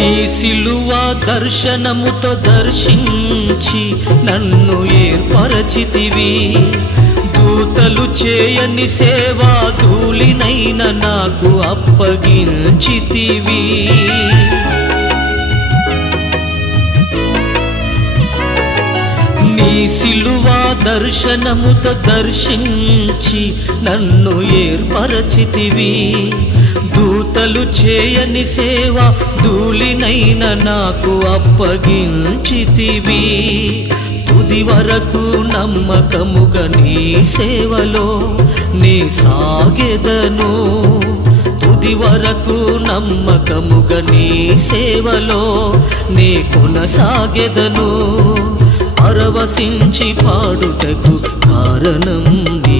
నీ సిలువ దర్శనముతో దర్శించి నన్ను ఏర్పరచితివి దూతలు చేయని సేవా ధూళినైన నాకు అప్పగించితివి నీ సిలువ దర్శనముతో దర్శించి నన్ను ఏర్పరచితివి దూతలు చేయని సేవ ధూళినైన నాకు అప్పగించితివి తుది వరకు నమ్మకముగా నీ సేవలో నీ సాగెదను తుది వరకు నమ్మకముగా నీ సేవలో నీ కొనసాగెదను పరవశించి పాడుటకు కారణం నీ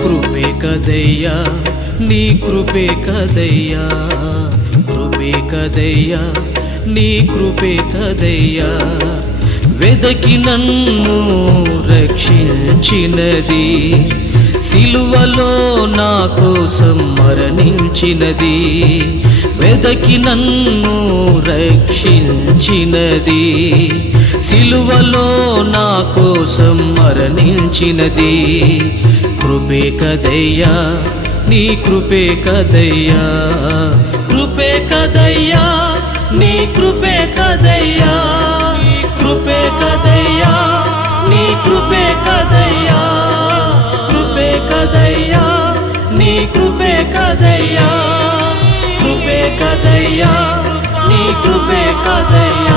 కృపే కదయ్యా నీ కృపే కదయ్యా కృపే కదయ్యా నీ కృపే కదయ్యా వెదకి నన్ను రక్షించినది సిలువలో నా కోసం మరణించినది వెదకి నన్ను రక్షించినది సిలువలో నా కోసం మరణించినది కృపే కదయ్యా నీ కృపే కదయ్యా కృపే కదయ్యా నీ కృపే కదయ్యా కృపే కదయ్యా నీ కృపే కదయ్యా కృపే కదయ్యా నీ కృపే కదయ్యా కృపే కదయ్యా నీ కృపే కదయ్యా